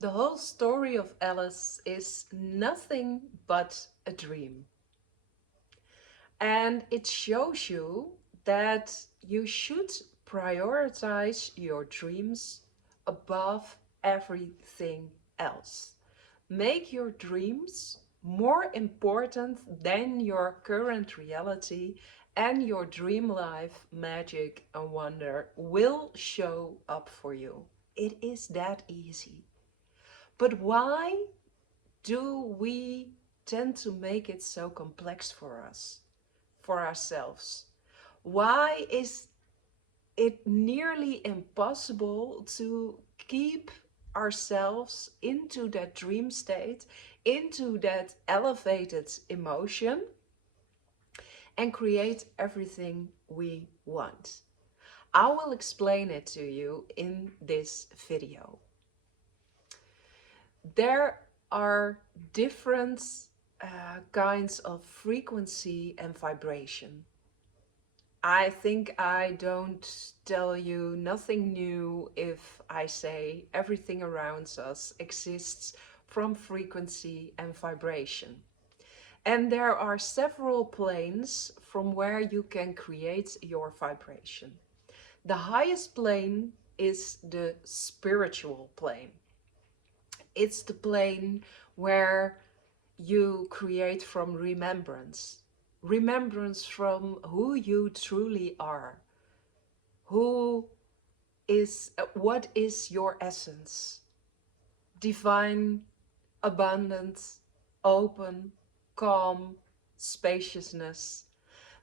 The whole story of Alice is nothing but a dream. And it shows you that you should prioritize your dreams above everything else. Make your dreams more important than your current reality, and your dream life, magic, and wonder will show up for you. It is that easy. But why do we tend to make it so complex for us, for ourselves? Why is it nearly impossible to keep ourselves into that dream state, into that elevated emotion, and create everything we want? I will explain it to you in this video. There are different kinds of frequency and vibration. I think I don't tell you nothing new if I say everything around us exists from frequency and vibration. And there are several planes from where you can create your vibration. The highest plane is the spiritual plane. It's the plane where you create from remembrance. Remembrance from who you truly are. What is your essence? Divine, abundant, open, calm, spaciousness.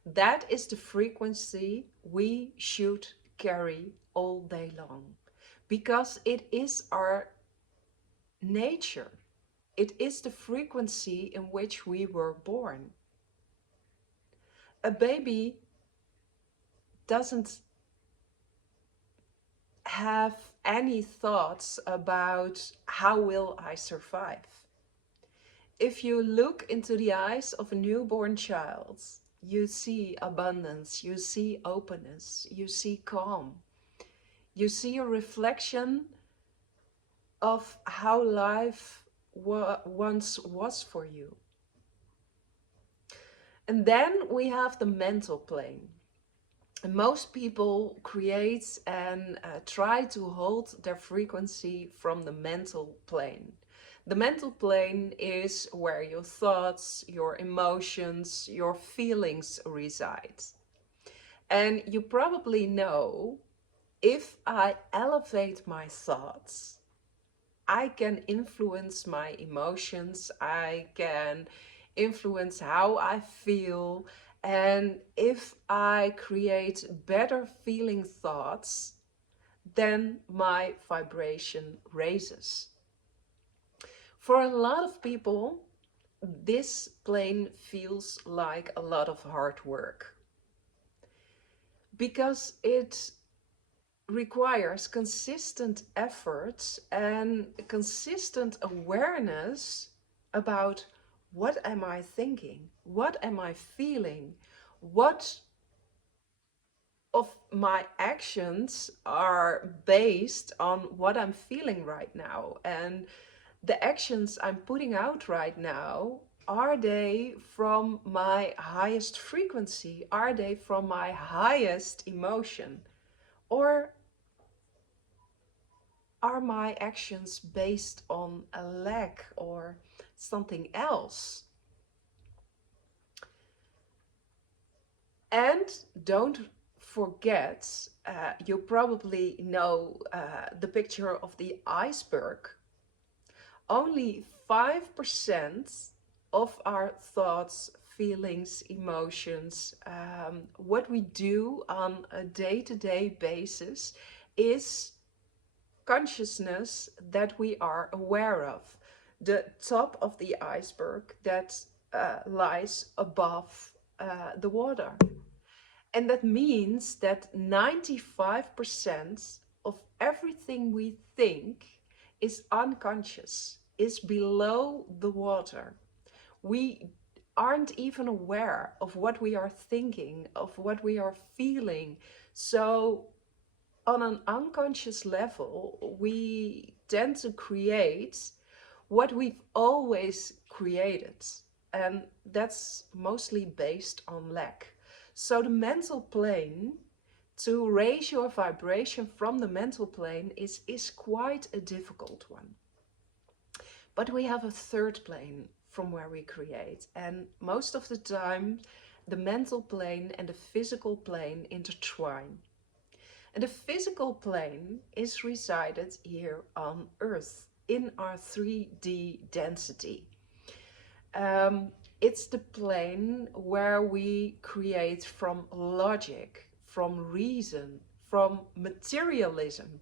That is the frequency we should carry all day long, because it is our nature. It is the frequency in which we were born. A baby doesn't have any thoughts about how will I survive. If you look into the eyes of a newborn child, you see abundance, you see openness, you see calm. You see a reflection of how life once was for you. And then we have the mental plane. And most people create and try to hold their frequency from the mental plane. The mental plane is where your thoughts, your emotions, your feelings reside. And you probably know, if I elevate my thoughts, I can influence my emotions, I can influence how I feel, and if I create better feeling thoughts, then my vibration raises. For a lot of people, this plane feels like a lot of hard work, because it requires consistent efforts and consistent awareness about what am I thinking, what am I feeling, what of my actions are based on what I'm feeling right now, and the actions I'm putting out right now, are they from my highest frequency, are they from my highest emotion, or are my actions based on a lack or something else? And don't forget, you probably know the picture of the iceberg. Only 5% of our thoughts, feelings, emotions, what we do on a day-to-day basis, is consciousness that we are aware of. The top of the iceberg that lies above the water. And that means that 95% of everything we think is unconscious, is below the water. We aren't even aware of what we are thinking, of what we are feeling. So on an unconscious level, we tend to create what we've always created. And that's mostly based on lack. So the mental plane, to raise your vibration from the mental plane is quite a difficult one. But we have a third plane from where we create. And most of the time, the mental plane and the physical plane intertwine. And the physical plane is resided here on Earth in our 3D density. It's the plane where we create from logic, from reason, from materialism.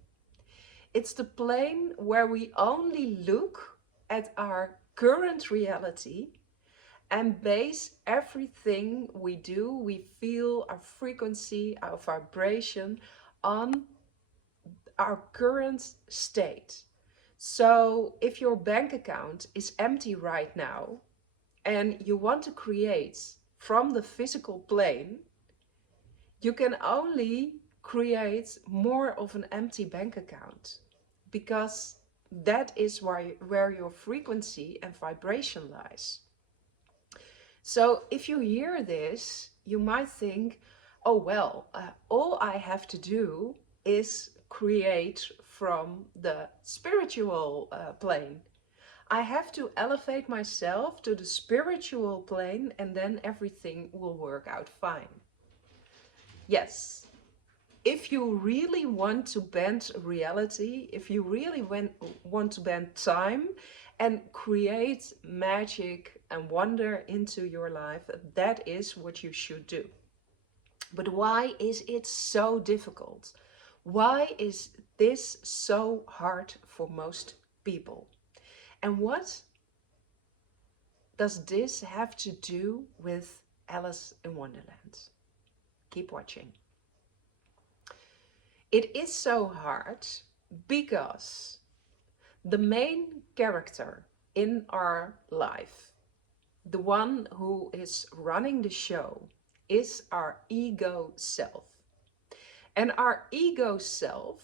It's the plane where we only look at our current reality and base everything we do, we feel, our frequency, our vibration on our current state. So if your bank account is empty right now and you want to create from the physical plane, you can only create more of an empty bank account, because that is where your frequency and vibration lies. So if you hear this, you might think, oh well, all I have to do is create from the spiritual plane. I have to elevate myself to the spiritual plane and then everything will work out fine. Yes, if you really want to bend reality, if you really want to bend time and create magic and wonder into your life, that is what you should do. But why is it so difficult? Why is this so hard for most people? And what does this have to do with Alice in Wonderland? Keep watching. It is so hard because the main character in our life, the one who is running the show, is our ego self. And our ego self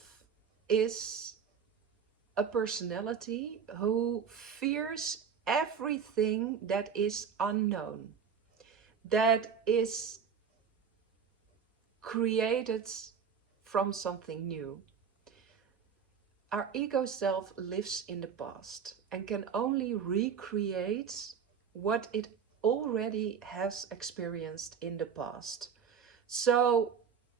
is a personality who fears everything that is unknown, that is created from something new. Our ego self lives in the past and can only recreate what it already has experienced in the past. So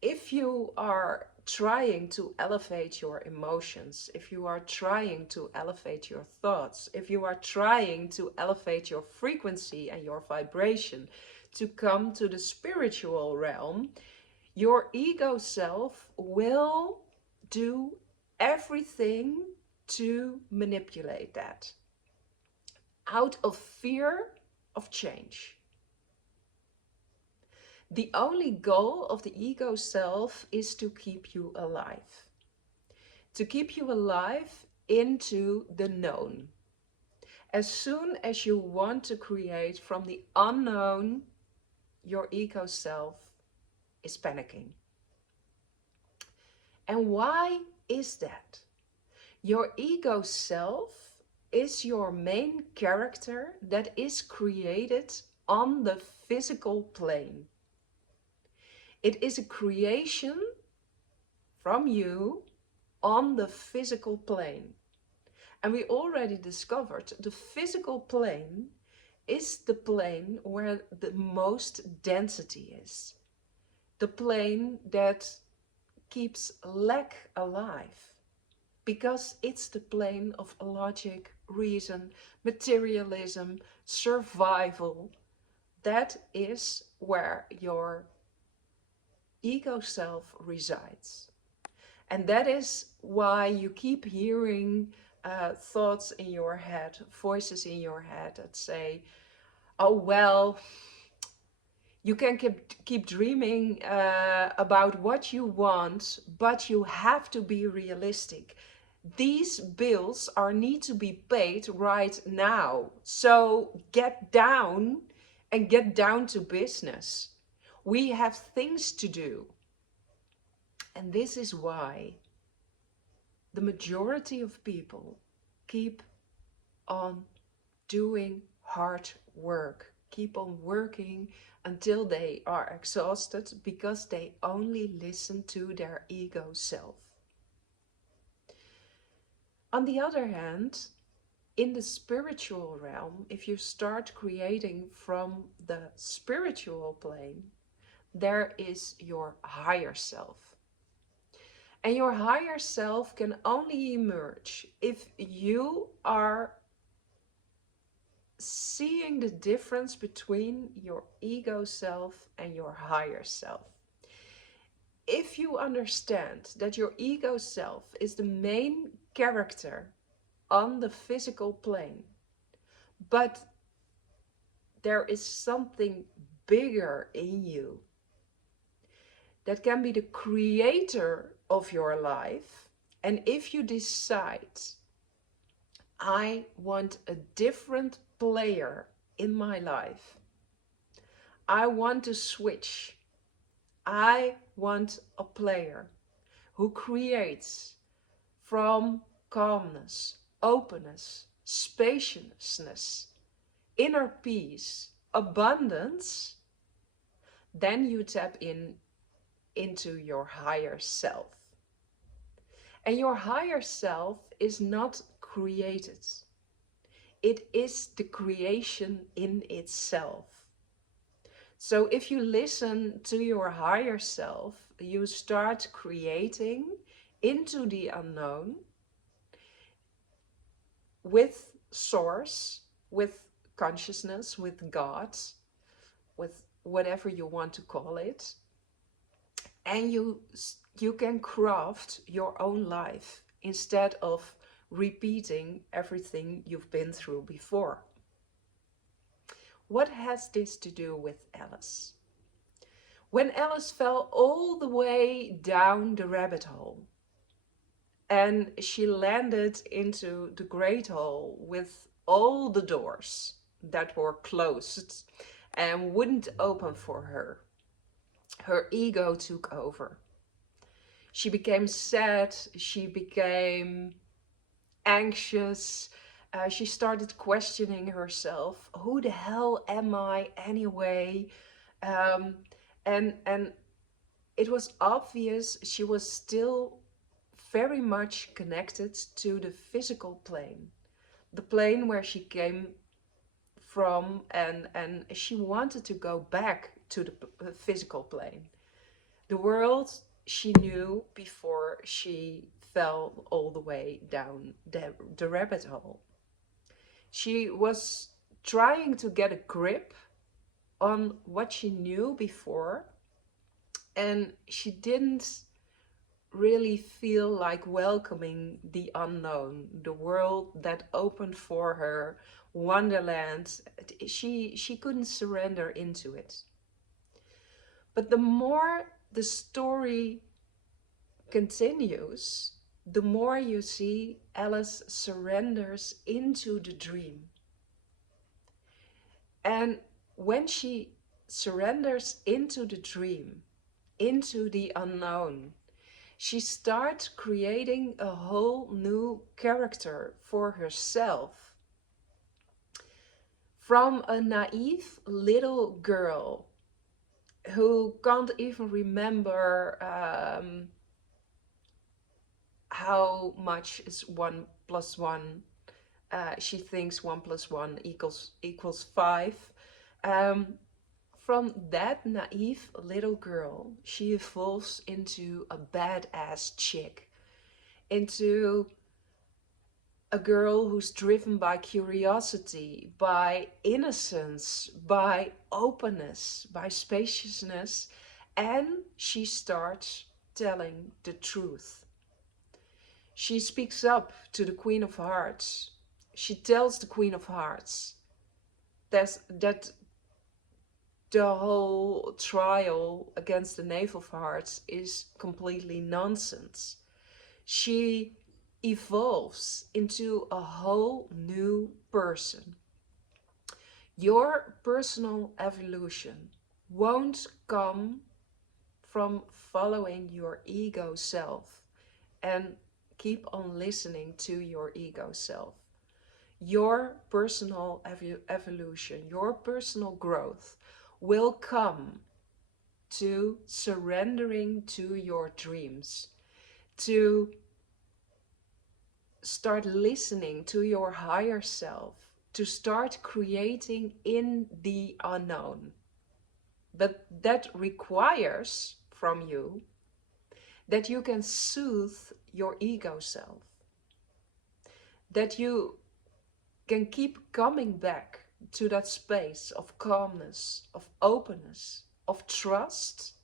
if you are trying to elevate your emotions, if you are trying to elevate your thoughts, if you are trying to elevate your frequency and your vibration to come to the spiritual realm, your ego self will do everything to manipulate that out of fear of change. The only goal of the ego self is to keep you alive. To keep you alive into the known. As soon as you want to create from the unknown, your ego self is panicking. And why is that? Your ego self is your main character that is created on the physical plane. It is a creation from you on the physical plane. And we already discovered the physical plane is the plane where the most density is. The plane that keeps lack alive. Because it's the plane of logic, reason, materialism, survival. That is where your ego self resides. And that is why you keep hearing thoughts in your head, voices in your head that say, oh well, you can keep dreaming about what you want, but you have to be realistic. These bills need to be paid right now. So get down and get down to business. We have things to do. And this is why the majority of people keep on doing hard work, keep on working until they are exhausted because they only listen to their ego self. On the other hand, in the spiritual realm, if you start creating from the spiritual plane, there is your higher self. And your higher self can only emerge if you are seeing the difference between your ego self and your higher self. If you understand that your ego self is the main character on the physical plane, but there is something bigger in you that can be the creator of your life, and if you decide, I want a different player in my life, I want to switch, I want a player who creates from calmness, openness, spaciousness, inner peace, abundance, then you tap into your higher self. And your higher self is not created. It is the creation in itself. So if you listen to your higher self, you start creating into the unknown with source, with consciousness, with God, with whatever you want to call it. And you can craft your own life instead of repeating everything you've been through before. What has this to do with Alice? When Alice fell all the way down the rabbit hole and she landed into the great hole with all the doors that were closed and wouldn't open for her, her ego took over. She became sad, she became anxious, she started questioning herself. Who the hell am I anyway? And it was obvious she was still very much connected to the physical plane, the plane where she came from, and she wanted to go back to the physical plane, the world she knew before she fell all the way down the rabbit hole. She was trying to get a grip on what she knew before, and she didn't really feel like welcoming the unknown, the world that opened for her, Wonderland. She couldn't surrender into it. But the more the story continues, the more you see Alice surrenders into the dream. And when she surrenders into the dream, into the unknown, she starts creating a whole new character for herself. From a naive little girl who can't even remember how much is 1 plus 1. She thinks 1 plus 1 equals 5. From that naive little girl, she evolves into a badass chick, into a girl who's driven by curiosity, by innocence, by openness, by spaciousness, and she starts telling the truth. She speaks up to the Queen of Hearts. She tells the Queen of Hearts that the whole trial against the Knave of Hearts is completely nonsense. She evolves into a whole new person. Your personal evolution won't come from following your ego self and keep on listening to your ego self. Your personal evolution, your personal growth will come to surrendering to your dreams, to start listening to your higher self, to start creating in the unknown. But that requires from you that you can soothe your ego self, that you can keep coming back to that space of calmness, of openness, of trust,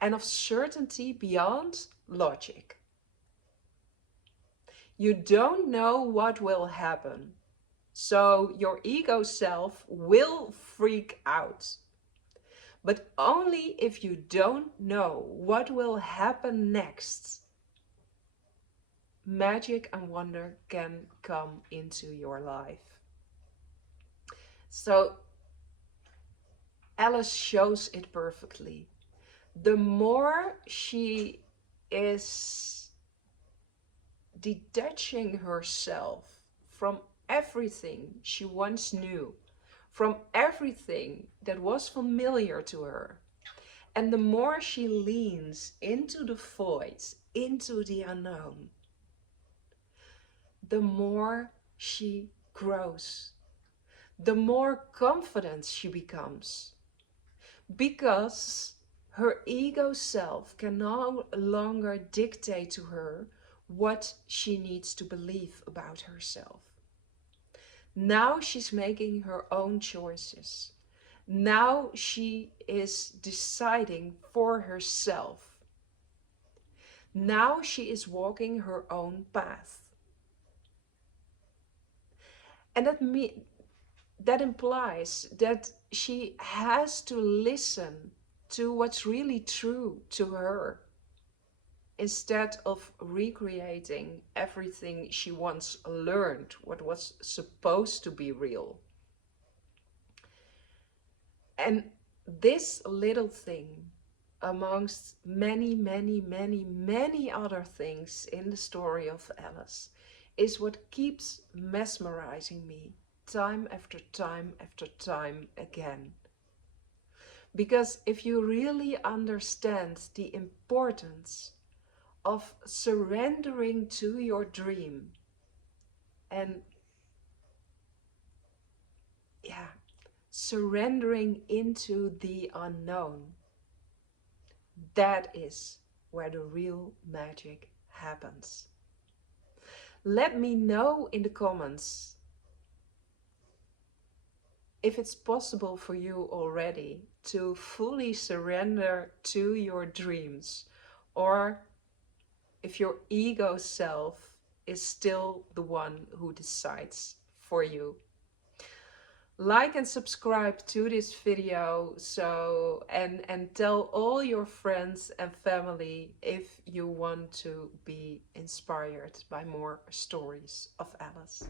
and of certainty beyond logic. You don't know what will happen, so your ego self will freak out. But only if you don't know what will happen next, magic and wonder can come into your life. So Alice shows it perfectly. The more she is detaching herself from everything she once knew, from everything that was familiar to her, and the more she leans into the void, into the unknown, the more she grows, the more confident she becomes. Because her ego self can no longer dictate to her what she needs to believe about herself. Now she's making her own choices. Now she is deciding for herself. Now she is walking her own path. And that implies that she has to listen to what's really true to her, instead of recreating everything she once learned, what was supposed to be real. And this little thing, amongst many, many, many, many other things in the story of Alice, is what keeps mesmerizing me time after time after time again. Because if you really understand the importance of surrendering to your dream and surrendering into the unknown, that is where the real magic happens. Let me know in the comments if it's possible for you already to fully surrender to your dreams, or if your ego self is still the one who decides for you. Like and subscribe to this video, and tell all your friends and family if you want to be inspired by more stories of Alice.